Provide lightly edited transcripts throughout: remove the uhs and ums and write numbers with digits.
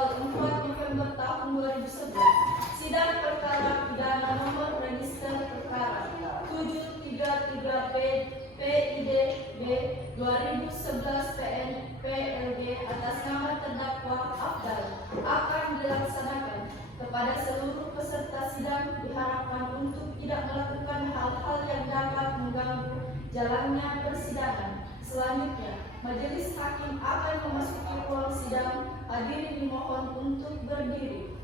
tanggal 4 November tahun 2011, sidang perkara pidana nomor register perkara 733 PIDB 2011 PLG atas nama terdakwa Afdal akan dilaksanakan kepada seluruh peserta sidang. Diharapkan untuk tidak melakukan hal-hal yang dapat mengganggu jalannya persidangan. Selanjutnya, majelis hakim akan memasuki ruang sidang. Hadirin dimohon untuk berdiri.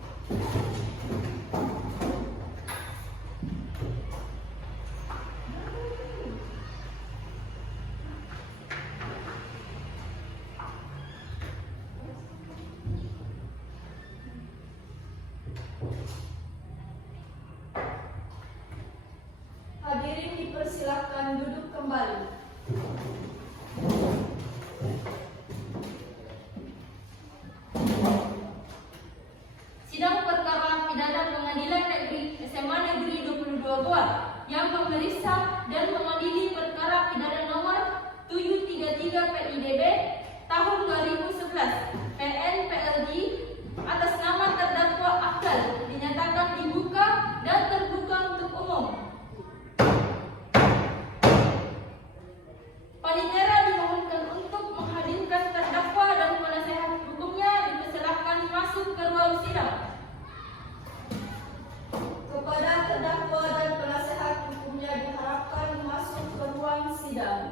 Hadirin dipersilakan duduk kembali. Sidang perkara pidana Pengadilan Negeri SMA Negeri 22 Goa yang memeriksa dan mengadili perkara pidana nomor 733 PIDB tahun 2011 PN PLG atas nama terdakwa Afdal dinyatakan dibuka dan terbuka untuk umum. Panitia dimohonkan untuk menghadirkan terdakwa dan penasehat hukumnya, dipersilakan masuk ke ruang sidang. Kepada terdakwa dan penasehat hukumnya diharapkan masuk ke ruang sidang.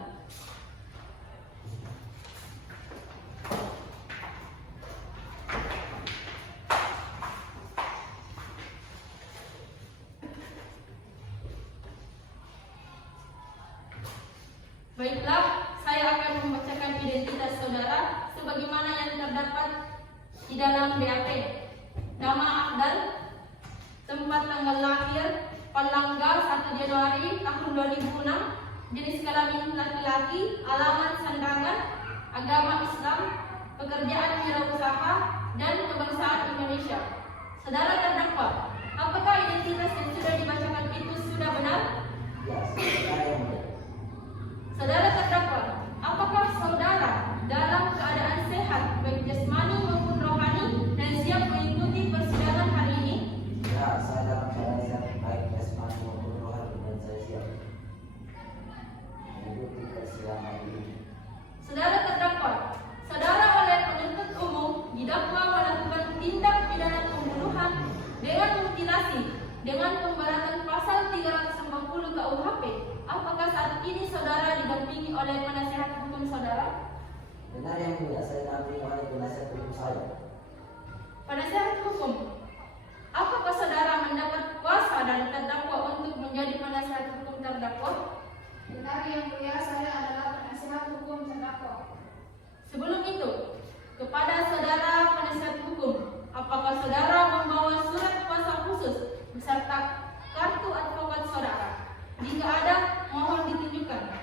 Baiklah, saya akan membacakan identitas saudara sebagaimana yang terdapat di dalam BAP. Nama Afdal, tempat tanggal lahir Palangga 1 Januari tahun 2006, jenis kelamin laki-laki, alamat Sandangan, agama Islam, pekerjaan wirausaha, dan kebangsaan Indonesia. Saudara terdakwa, apakah identitas yang sudah dibacakan itu sudah benar? Ya, saudara yang benar. Saudara terdakwa, apakah saudara dalam keadaan sehat baik jasmani maupun rohani dan siap mengikuti persidangan hari ini? Ya, saya dalam keadaan sehat baik jasmani maupun rohani dan saya siap mengikuti persidangan ini. Saudara terdakwa, saudara oleh penuntut umum didakwa melakukan tindak pidana pembunuhan dengan mutilasi dengan pemberatan pasal 340 KUHP. Apakah saat ini saudara didampingi oleh penasehat hukum saudara? Benar yang mulia, saya dampingi oleh penasihat hukum saya. Penasehat hukum, apakah saudara mendapat kuasa dari terdakwa untuk menjadi penasehat hukum terdakwa? Benar yang mulia, saya adalah penasehat hukum terdakwa. Sebelum itu, kepada saudara penasehat hukum, apakah saudara membawa surat kuasa khusus beserta kartu advokat saudara? Jika ada, mohon ditunjukkan.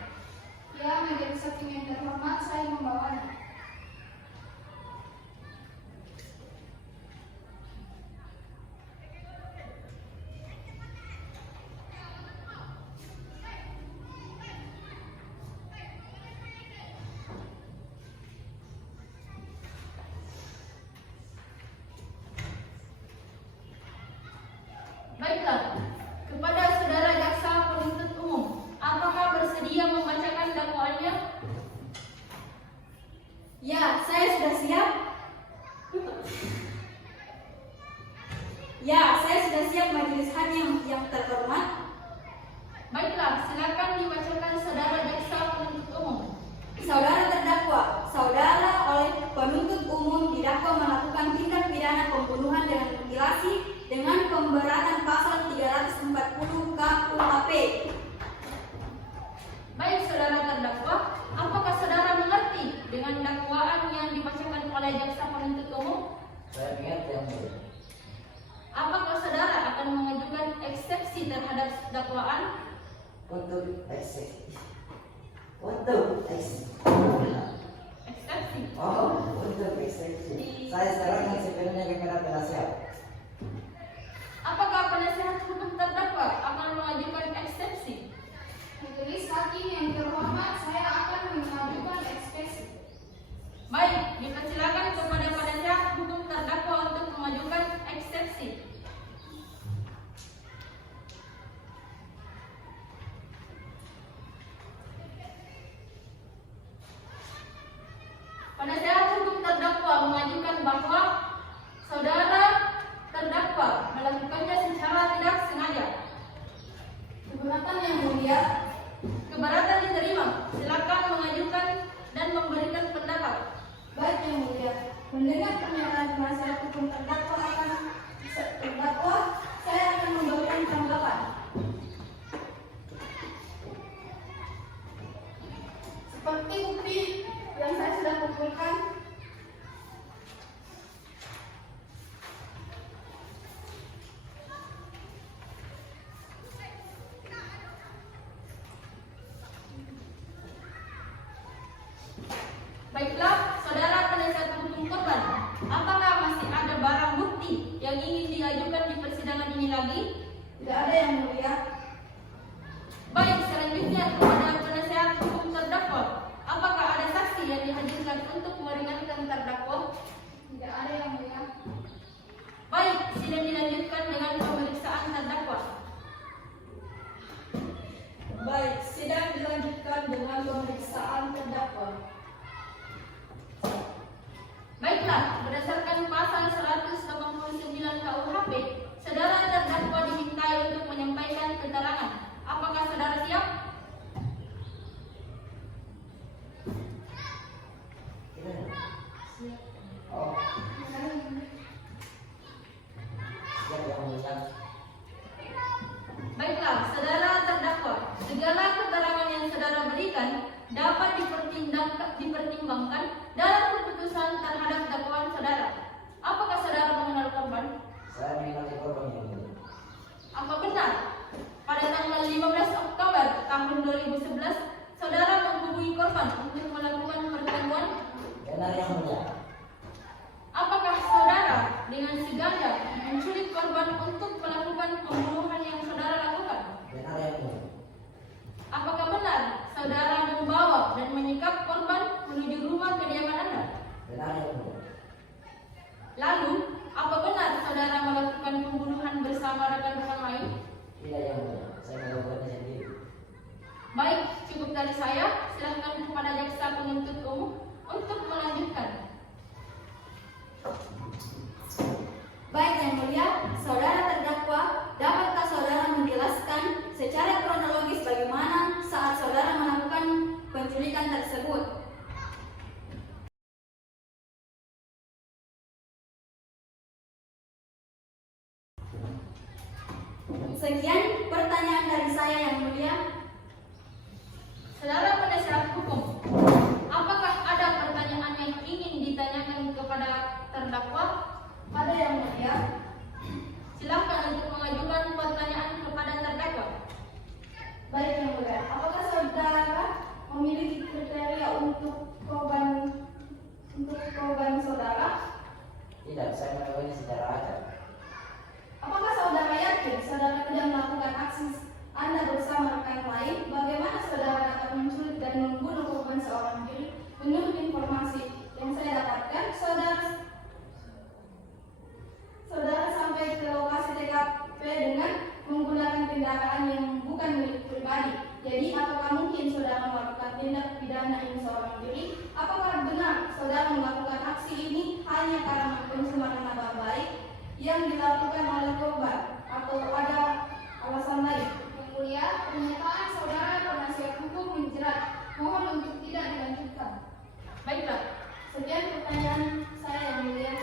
Ya, majelis hakim yang terhormat, saya membawanya. Baiklah, kepada saudara jaksa penuntut umum, apakah bersedia membacakan dakwaannya? Ya, saya sudah siap. Ya, saya sudah siap majelis hakim yang terhormat. Baiklah, silakan dibacakan saudara jaksa penuntut umum. Saudara terdakwa, saudara oleh penuntut umum didakwa melakukan tindak pidana pembunuhan dengan mutilasi dengan pemberatan pasal 340 KUHP. Baik saudara terdakwa, apakah saudara mengerti dengan dakwaan yang dibacakan oleh jaksa penuntut umum? Saya ingat yang mulia. Apakah saudara akan mengajukan eksepsi terhadap dakwaan? Untuk eksepsi. Untuk eksepsi. Eksepsi. Oh, untuk eksepsi. Saya serahkan sepenuhnya kepada penasihat. Apakah penasehat hukum terdakwa akan mengajukan eksepsi? Majelis hakim yang terhormat, saya akan mengajukan eksepsi. Baik, dipersilakan kepada penasehat hukum terdakwa Tidak ada yang mulia. Baik, selanjutnya kepada penasehat hukum terdakwa. Apakah ada saksi yang dihadirkan untuk meringankan terdakwa? Tidak ada yang mulia. Baik, sidang dilanjutkan dengan pemeriksaan terdakwa. Baik, sidang dilanjutkan dengan pemeriksaan terdakwa. Baiklah, berdasarkan pasal 189 KUHP, saudara terdakwa dimintai untuk menyampaikan keterangan. Apakah saudara siap? Oh, siap yang mulia. Baiklah, saudara terdakwa, segala keterangan yang saudara berikan dapat dipertimbangkan dalam keputusan terhadap dakwaan saudara. Apakah saudara mengenal korban? Saya mengenali korban yang mulia. Apa benar pada tanggal 15 Oktober tahun 2011 saudara menghubungi korban untuk melakukan pertemuan? Benar yang mulia. Apakah saudara dengan sengaja menculik korban untuk melakukan pembunuhan yang saudara lakukan? Benar yang mulia. Apakah benar saudara membawa dan menyekap korban menuju rumah kediaman Anda? Benar yang mulia. Lalu, apa benar saudara melakukan pembunuhan bersama rekan-rekan lain? Tidak yang mulia. Saya melakukannya sendiri. Baik, cukup dari saya. Silakan kepada jaksa penuntut umum untuk melanjutkan. Baik yang mulia, saudara terdakwa, dapatkah saudara menjelaskan secara kronologis bagaimana saat saudara melakukan penculikan tersebut? Sekian pertanyaan dari saya yang mulia. Saudara penasehat hukum, apakah ada pertanyaan yang ingin ditanyakan kepada terdakwa? Ada yang mulia. Silakan untuk mengajukan pertanyaan kepada terdakwa. Baik yang mulia. Apakah saudara memiliki kriteria untuk korban saudara? Tidak, saya melakukannya secara acak. Apakah saudara yakin saudara tidak melakukan aksi Anda bersama rekan lain? Bagaimana saudara dapat menculik dan membunuh korban seorang diri? Menurut informasi yang saya dapatkan, saudara sampai ke lokasi TKP dengan menggunakan kendaraan yang bukan milik pribadi. Jadi, apakah mungkin saudara melakukan tindak pidana ini seorang diri? Apakah benar saudara melakukan aksi ini hanya karena pencemaran nama baik yang dilakukan oleh korban, atau ada alasan lain? Yang mulia, pernyataan saudara penasihat hukum menjerat. Mohon untuk tidak dilanjutkan. Baiklah, Sekian pertanyaan saya yang mulia.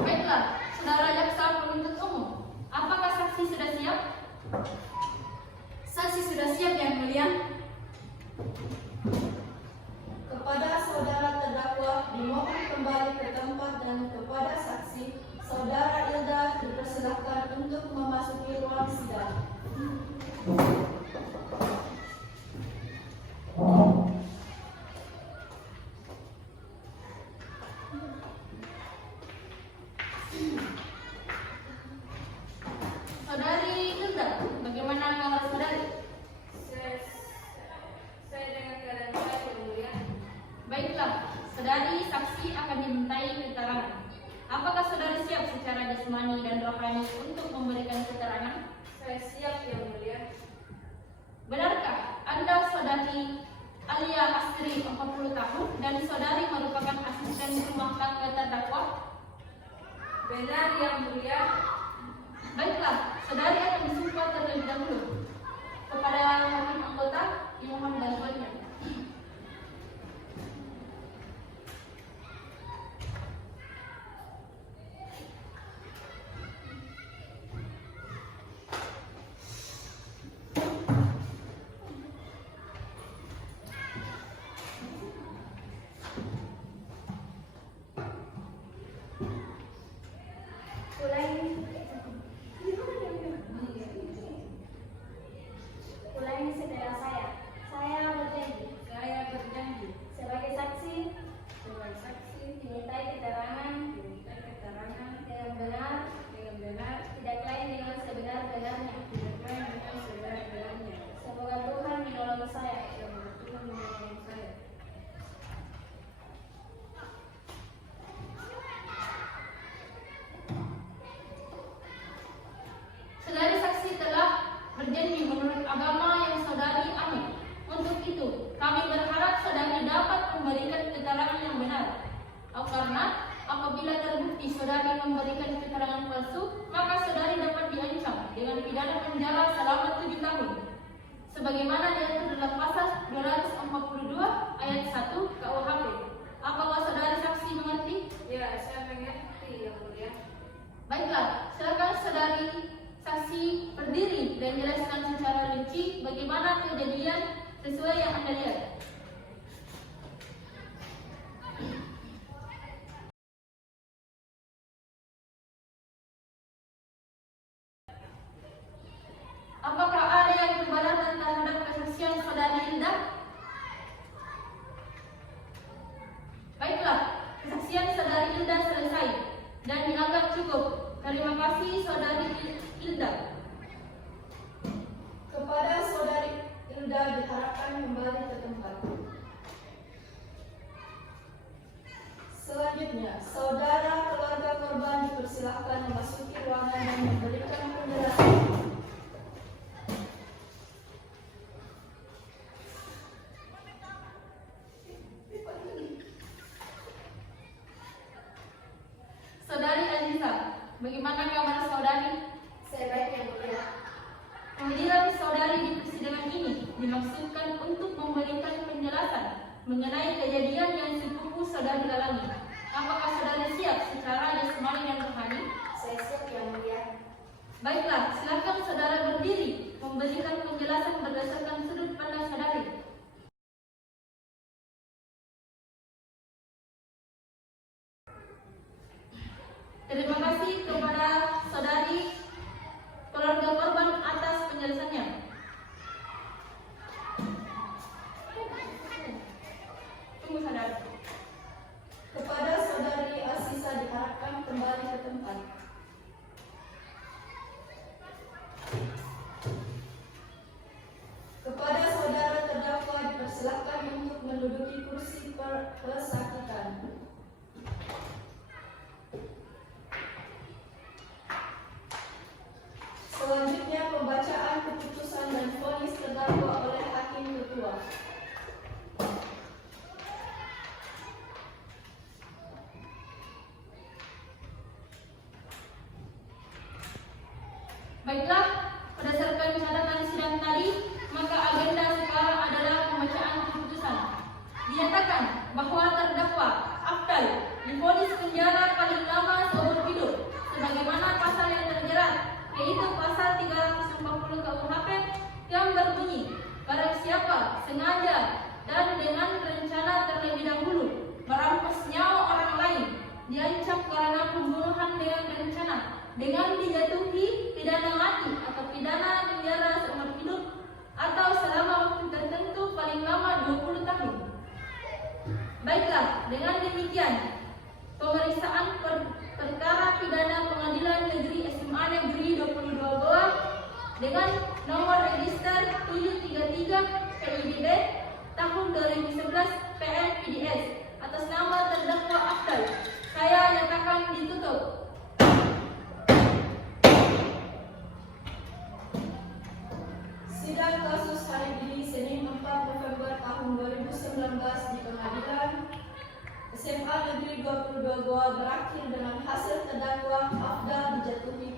baiklah, saudara jaksa penuntut umum, apakah saksi sudah siap? Saksi sudah siap yang mulia. Kepada saudara terdakwa dimohon kembali ke tempat dan kepada saksi saudara Ilda dipersilakan untuk memasuki ruang sidang. Saudari Hilda, bagaimana kabar saudari? Saya dengan keadaan baik yang mulia. Baiklah, saudari saksi akan dimintai keterangan. Apakah saudari siap secara jasmani dan rohani untuk memberikan keterangan? Saya siap yang mulia. Benarkah Anda saudari Alia Astri 40 tahun dan saudari merupakan asisten rumah tangga terdakwa? Benar yang mulia. Baiklah, saudari akan disumpah terlebih dahulu. Kepada hakim anggota, dimohon bantuannya. Ulangi saudara saya. Saya berjanji palsu, maka saudari dapat diancam dengan pidana penjara selama 7 tahun. Sebagaimana diatur dalam pasal 242 ayat 1 KUHP. Apakah saudari saksi mengerti? Ya, saya mengerti, Yang Mulia. Baiklah, silakan saudari saksi berdiri dan jelaskan secara rinci bagaimana kejadian sesuai yang Anda lihat. Apakah ada yang keberatan terhadap kesaksian saudari Hilda? Baiklah, kesaksian saudari Hilda selesai dan dianggap cukup. Terima kasih saudari Hilda. Kepada saudari Hilda diharapkan kembali ke tempat. Selanjutnya, saudara keluarga korban dipersilahkan memasuki ruangan dan memberikan penjelasan. Saudari Aziza, bagaimana kabar saudari? Saya baik, Yang Mulia. Kehadiran saudari di persidangan ini dimaksudkan untuk memberikan penjelasan mengenai kejadian yang sepupu saudari alami. Apakah saudari siap secara jasmani dan rohani? Saya siap, Yang Mulia. Baiklah, silakan saudara berdiri memberikan penjelasan berdasarkan sudut pandang saudari. Terima kasih kepada saudari keluarga korban atas penjelasannya. Tunggu saudari. Kepada saudari Asisa diharapkan kembali ke tempat. Kepada saudara terdakwa dipersilahkan untuk menduduki kursi pesakitan. Selanjutnya pembacaan keputusan dan vonis terdakwa oleh Hakim Ketua. Baiklah, berdasarkan catatan sidang tadi, maka agenda sekarang adalah pembacaan keputusan. Dinyatakan bahwa terdakwa Afdal divonis penjara paling lama seumur hidup sebagaimana pasal yang terjerat, yaitu pasal 340 KUHP yang berbunyi, barang siapa sengaja dan dengan rencana terlebih dahulu merampas nyawa orang lain diancam karena pembunuhan dengan rencana dengan dijatuhi pidana mati atau pidana penjara seumur hidup atau selama waktu tertentu paling lama 20 tahun. Baiklah, dengan demikian pemeriksaan perkara pidana Pengadilan Negeri SMA Negeri 22 Goa dengan nomor register 733 PIDB tahun 2011 PN PDS atas nama terdakwa Afdal saya nyatakan ditutup. Sidang kasus hari ini Senin 4 November tahun 2019 di Pengadilan SMA Negeri 22 Goa berakhir dengan hasil terdakwa Afdal dijatuhi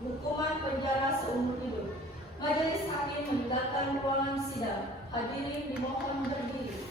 hukuman penjara seumur hidup. Majelis hakim meninggalkan ruangan sidang. Hadirin dimohon berdiri.